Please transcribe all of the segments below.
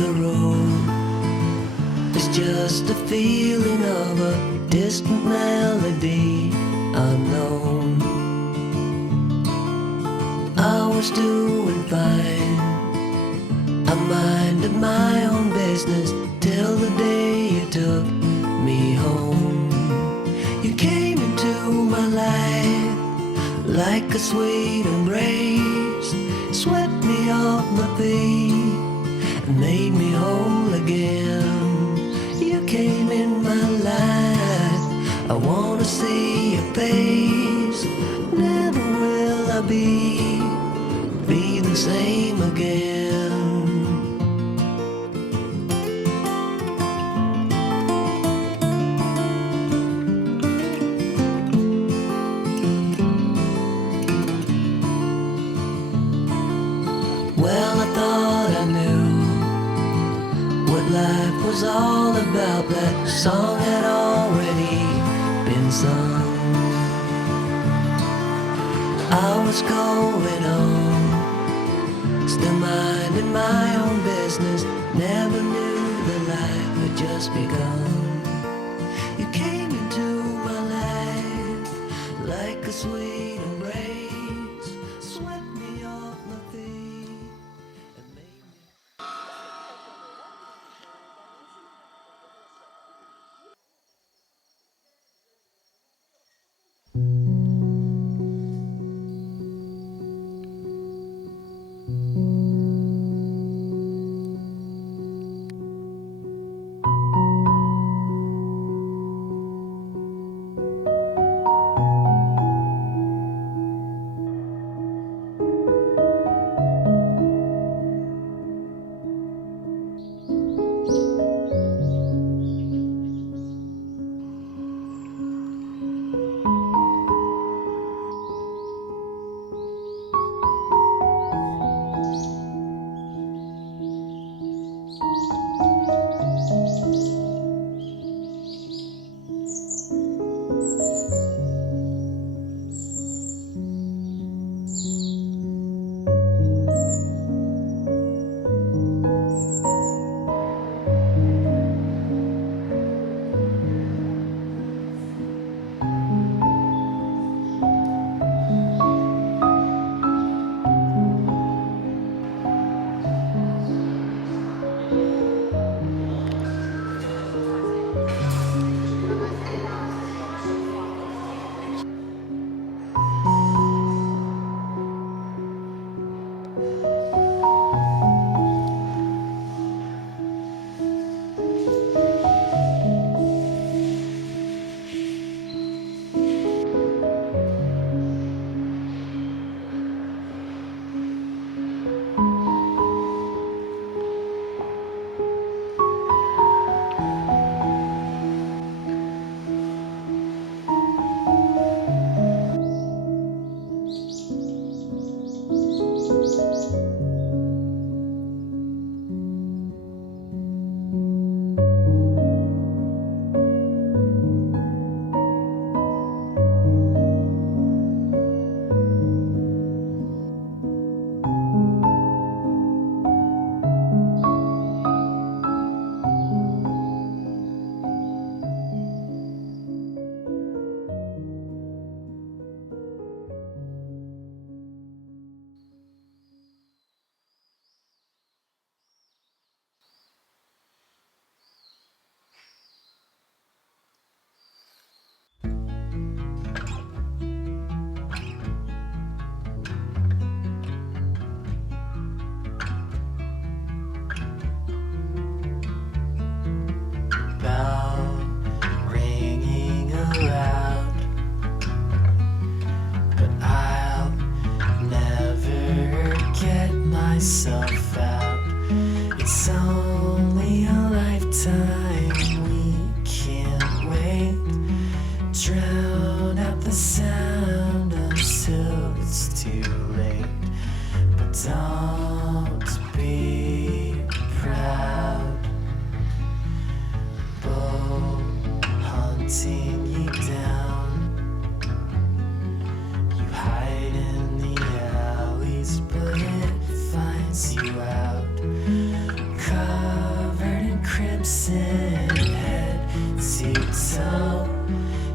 the road is just a feeling of a distant melody unknown. I was doing fine, I minded my own business till the day you took me home. You came into my life like a sweet embrace, swept me off my feet and made me whole again. You came in my life, I wanna see your face. Never will I be the same again. Well, I thought I knew what life was all about. That song had already been sung. I was going on, still minding my own business. Never knew the life had just begun. You came into my life like a sweet embrace, swept me off my feet and made me. Myself out. It's only a lifetime, we can't wait. Drown out the sound until it's too late. But don't be proud. Bull hunting you down. You hide in the alleys, but it finds you out. innocent head to toe.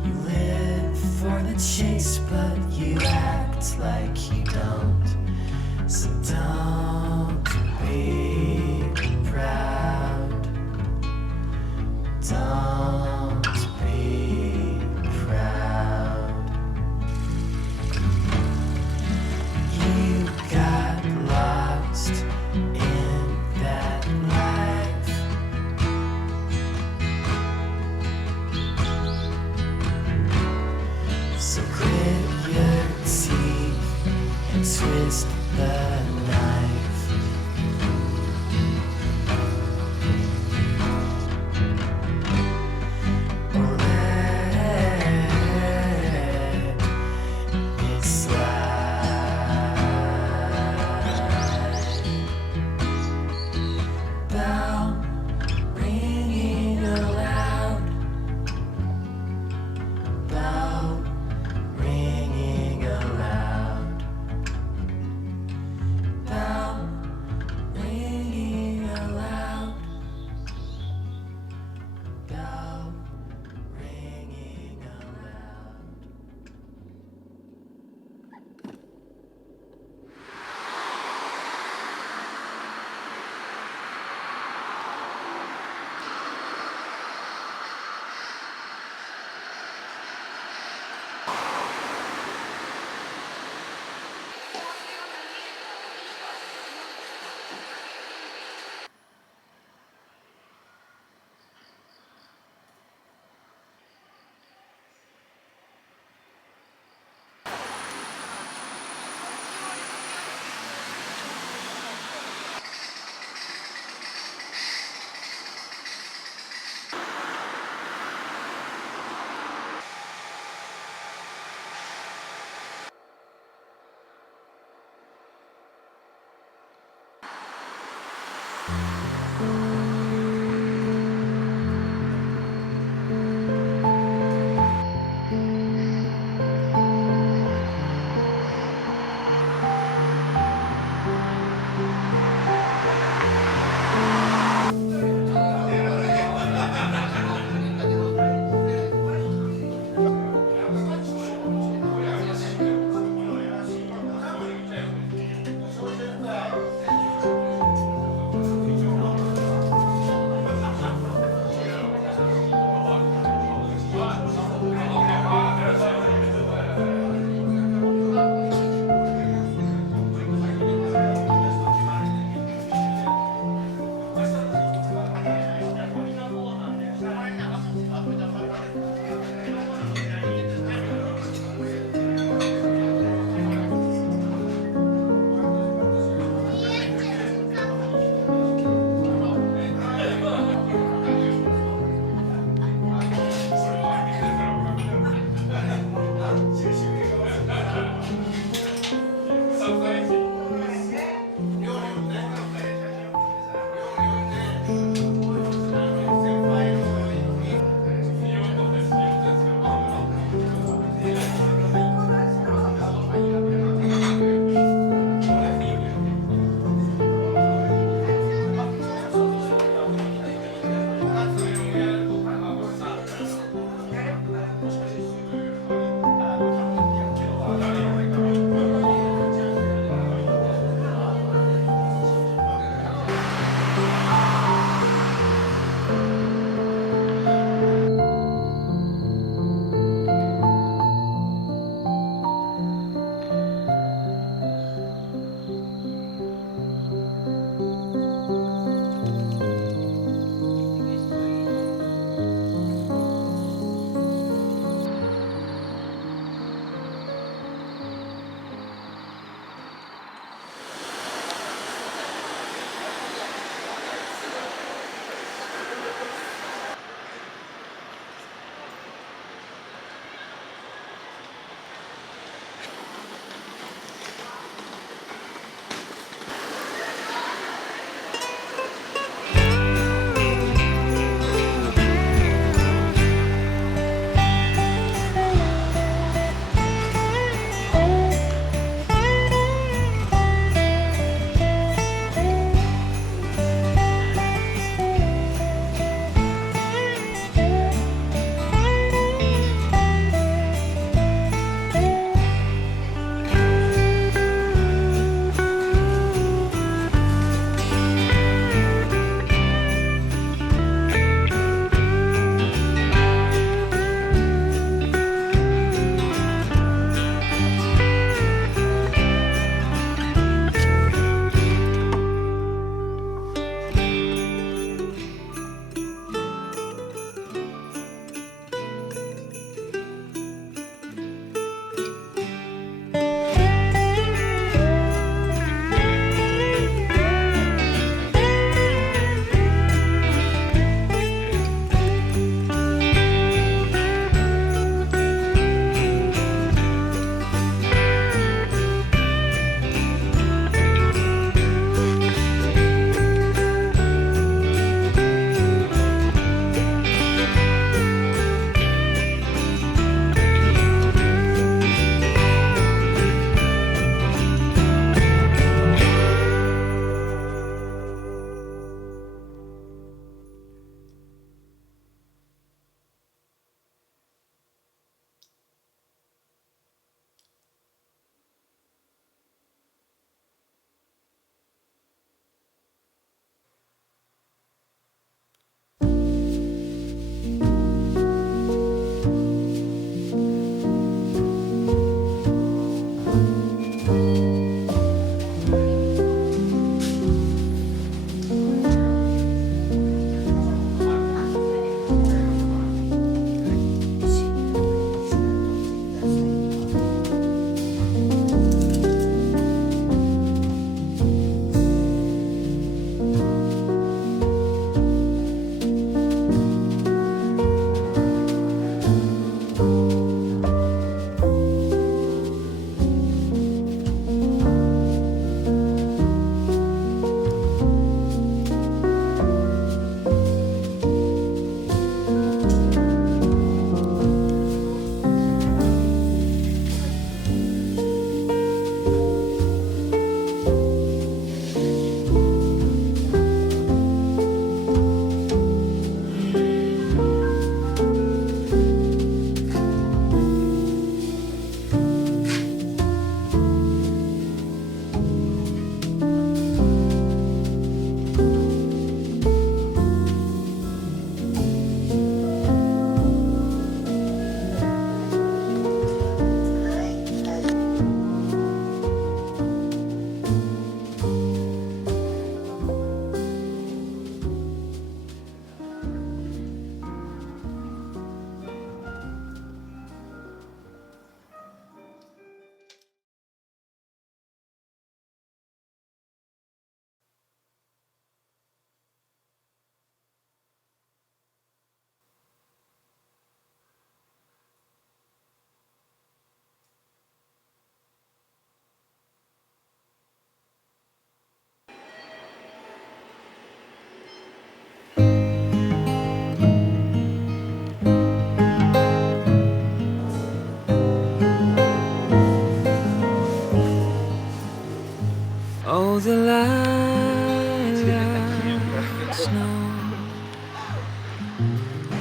You live for the chase, but you act like you don't. So don't be proud. Don't be proud. You got lost in that life. So grit your teeth and twist the knife.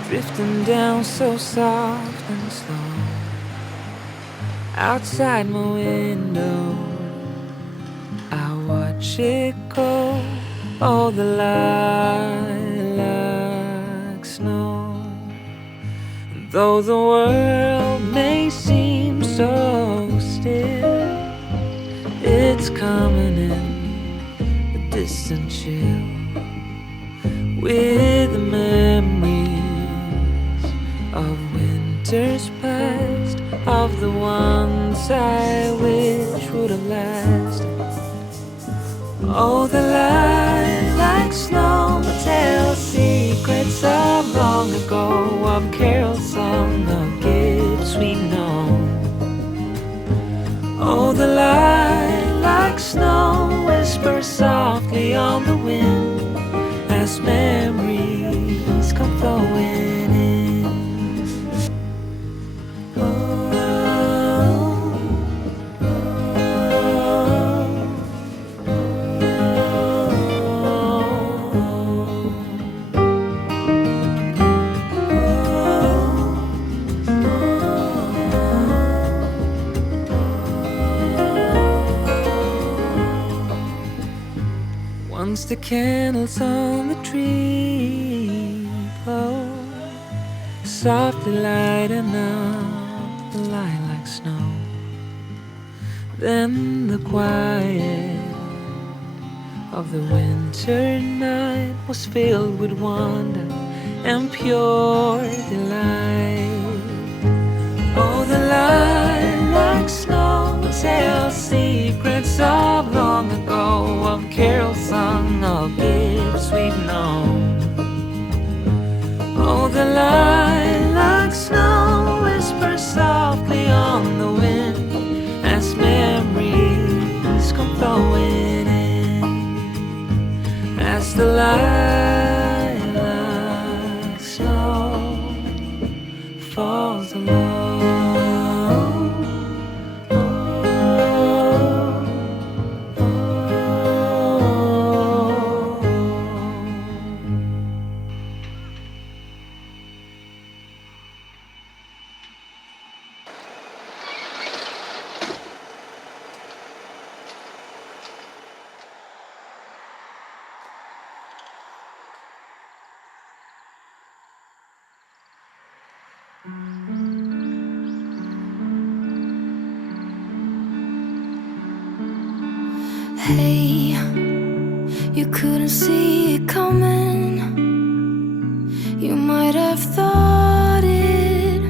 drifting down so soft and slow. Outside my window, I watch it go. Oh, the lilac snow. And though the world may seem so still, it's coming in a distant chill with the memories of winters past, of the ones I wish would have lasted. Oh, the lilac snow tells secrets of long ago, of carol song, of gifts sweet known. Oh, the lilac snow whispers softly on the wind as memories come flowing in. Once the candles on the tree glow, softly lighting up the lilac snow. Then the quiet of the winter night was filled with wonder and pure delight. Oh, the lilac snow tells secrets of long ago, of carol sung, of gifts we've known. Oh, the lilac snow whispers softly on the wind as memories come flowing in, as the lilac snow falls alone. Hey, you couldn't see it coming. You might have thought it,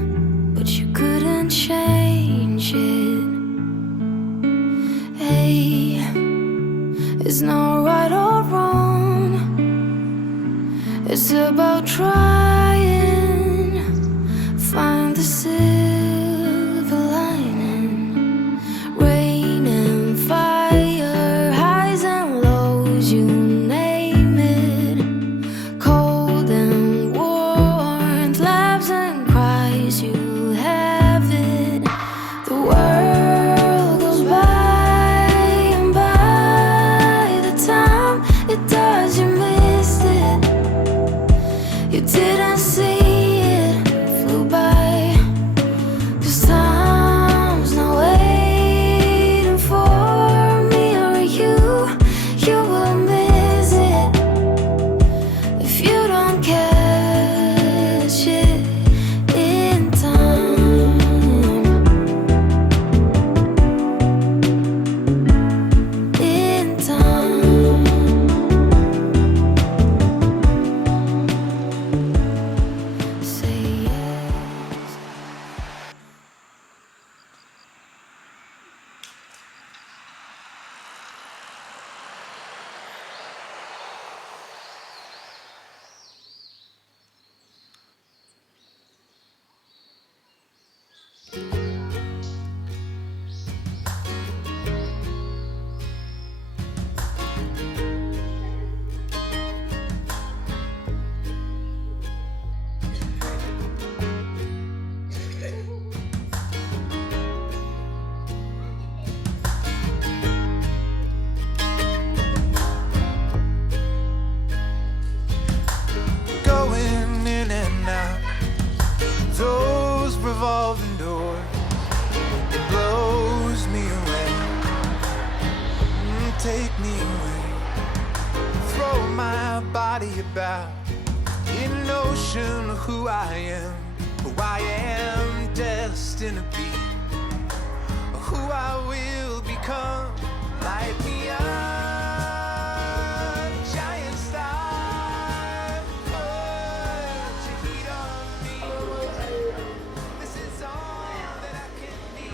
but you couldn't change it. Hey, it's not right or wrong. It's about trying, find the silver lining. Rain and fire, highs and lows, you name it. Cold and warmth, laughs and cries, you have it. The world goes by, and by the time it does, you missed it. You didn't see it, flew by. 'Cause time's not waiting for me or you. You will miss it if you don't catch it in time. In time. about in an ocean of who I am, who I am destined to be, who I will become. Light me up, giant star, put your heat on me. This is all that I can be.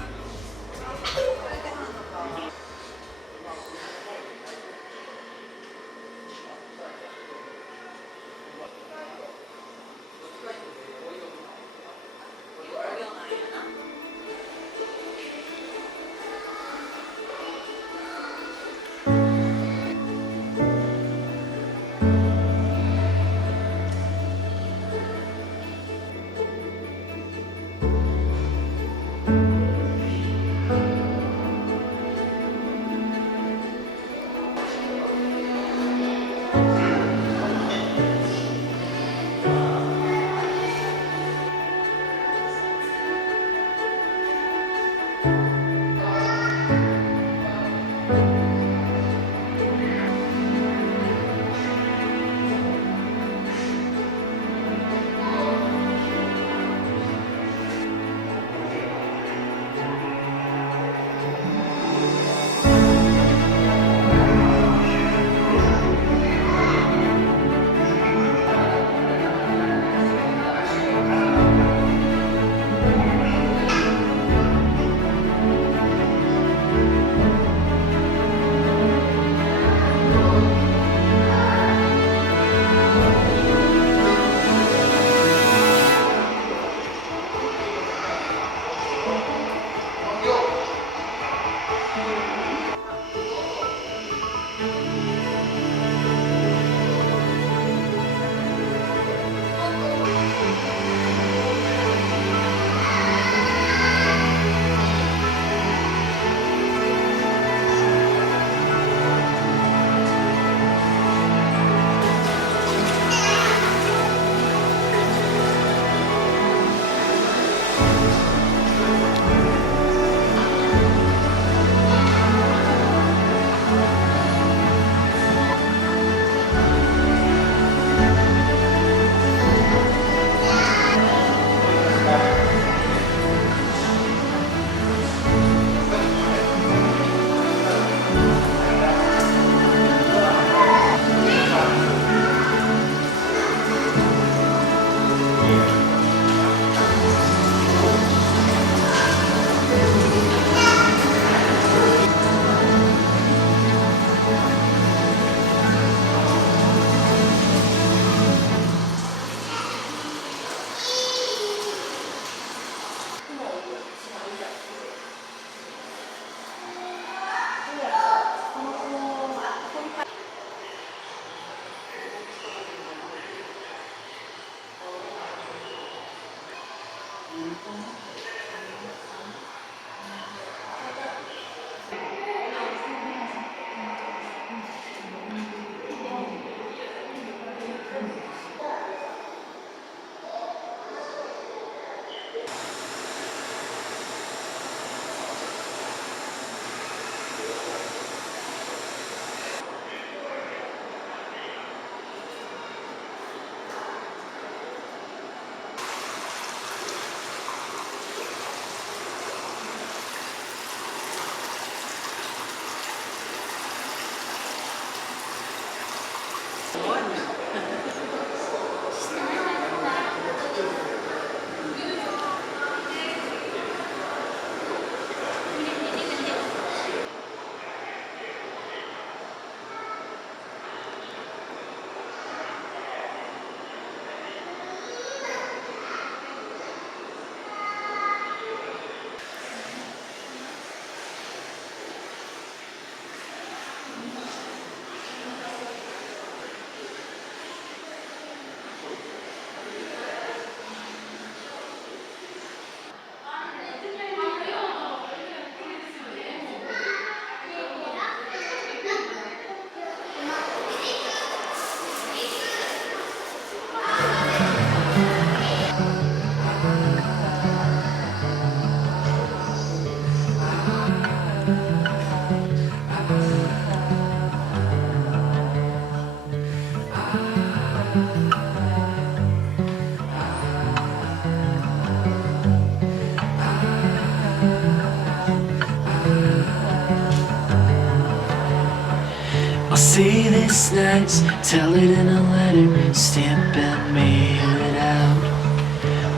this nice, tell it in a letter, stamp and mail it out.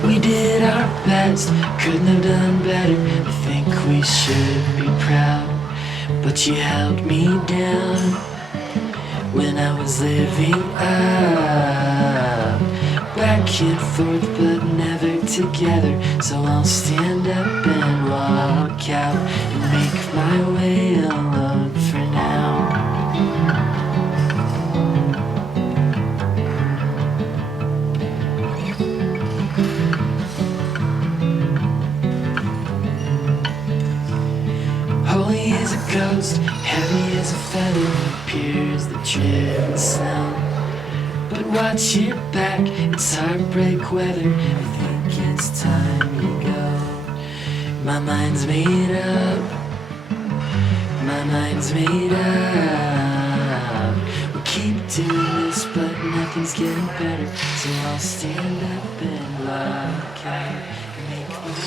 We did our best, couldn't have done better. I think we should be proud, but you held me down when I was living up, back and forth but never together. So I'll stand up and walk out and make my way alone for now. Holy as a ghost, heavy as a feather, appears the dread sound. But watch your back, it's heartbreak weather. I think it's time you go. My mind's made up, my mind's made up. We'll keep doing this, but nothing's getting better. So I'll stand up and walk out and make my way.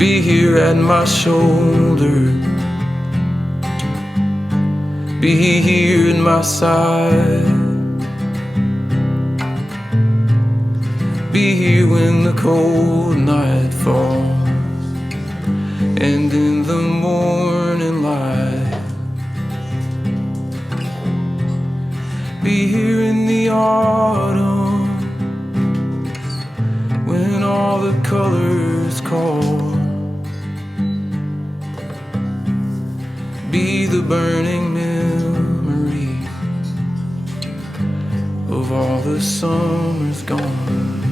Be here at my shoulder. Be here in my side. Be here when the cold night falls and in the morning light. Be here in the autumn when all the colors call. Be the burning memory of all the summers gone.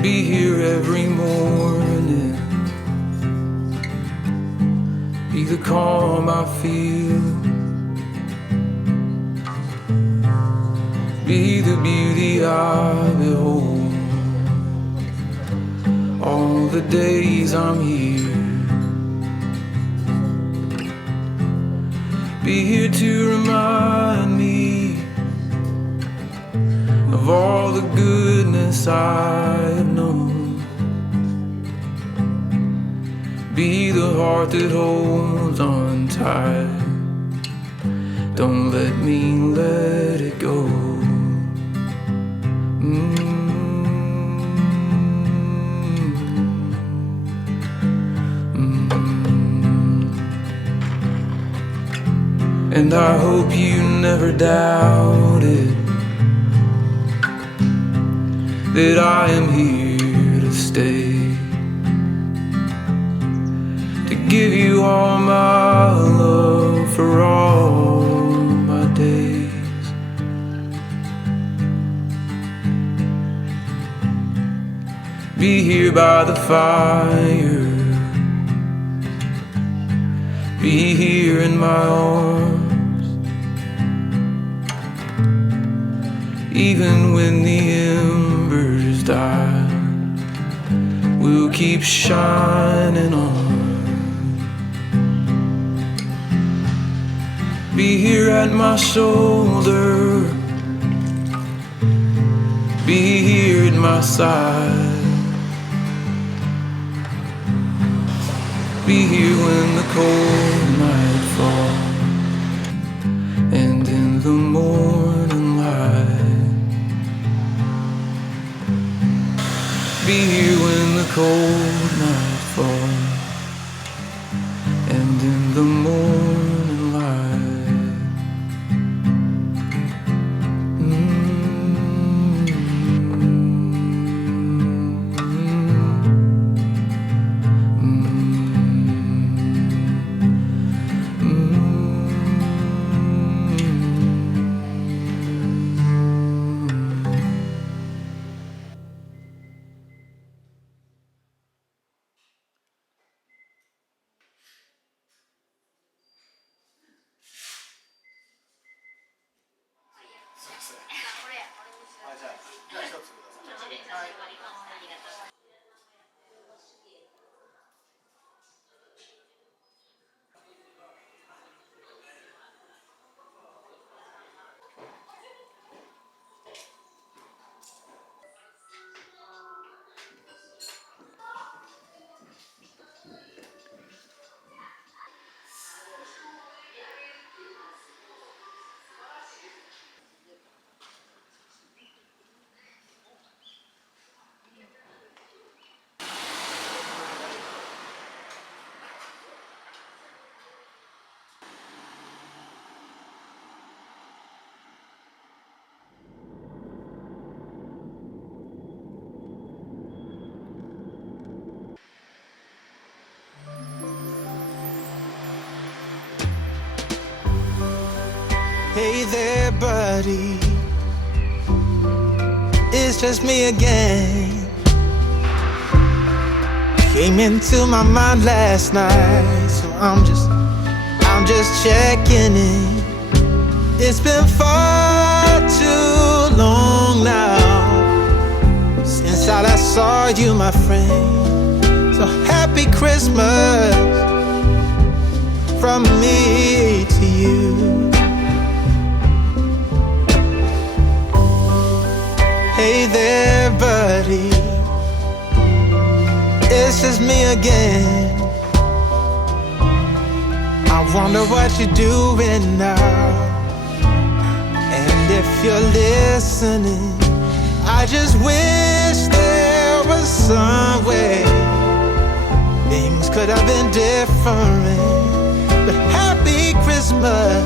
Be here every morning. Be the calm I feel. Be the beauty I behold all the days I'm here. Be here to remind me of all the goodness I have known. Be the heart that holds on tight. Don't let me let it go. And I hope you never doubted that I am here to stay, to give you all my love for all my days. Be here by the fire. Be here in my arms. Even when the embers die, we'll keep shining on. Be here at my shoulder. Be here at my side. Be here when the cold night falls and in the morning light. Be here when the cold night falls and in the morning light. Hey there, buddy. It's just me again. Came into my mind last night, so I'm just checking in. It's been far too long now since I last saw you, my friend. So happy Christmas. from me to you. Hey there, buddy, it's just me again. I wonder what you're doing now. And if you're listening, I just wish there was some way things could have been different. But happy Christmas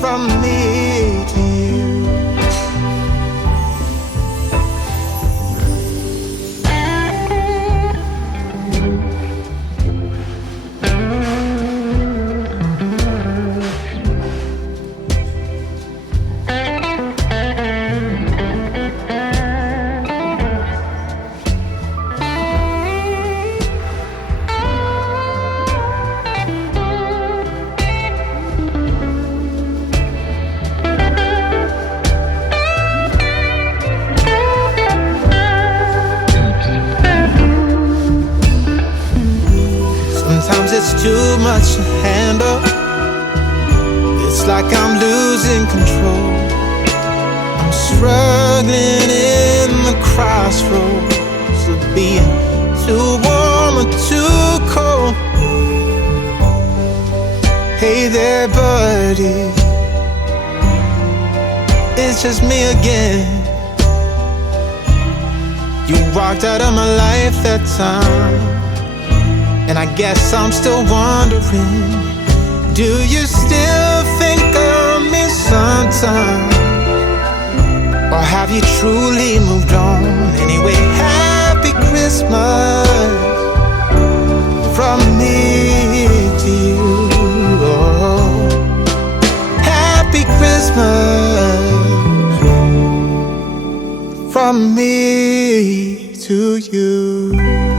from me to you. Sometimes it's too much to handle. It's like I'm losing control. I'm struggling in the crossroads of being too warm or too cold. Hey there, buddy, it's just me again. You walked out of my life that time, and I guess I'm still wondering, do you still think of me sometimes? Or have you truly moved on? Anyway, happy Christmas from me to you. Oh, happy Christmas from me to you.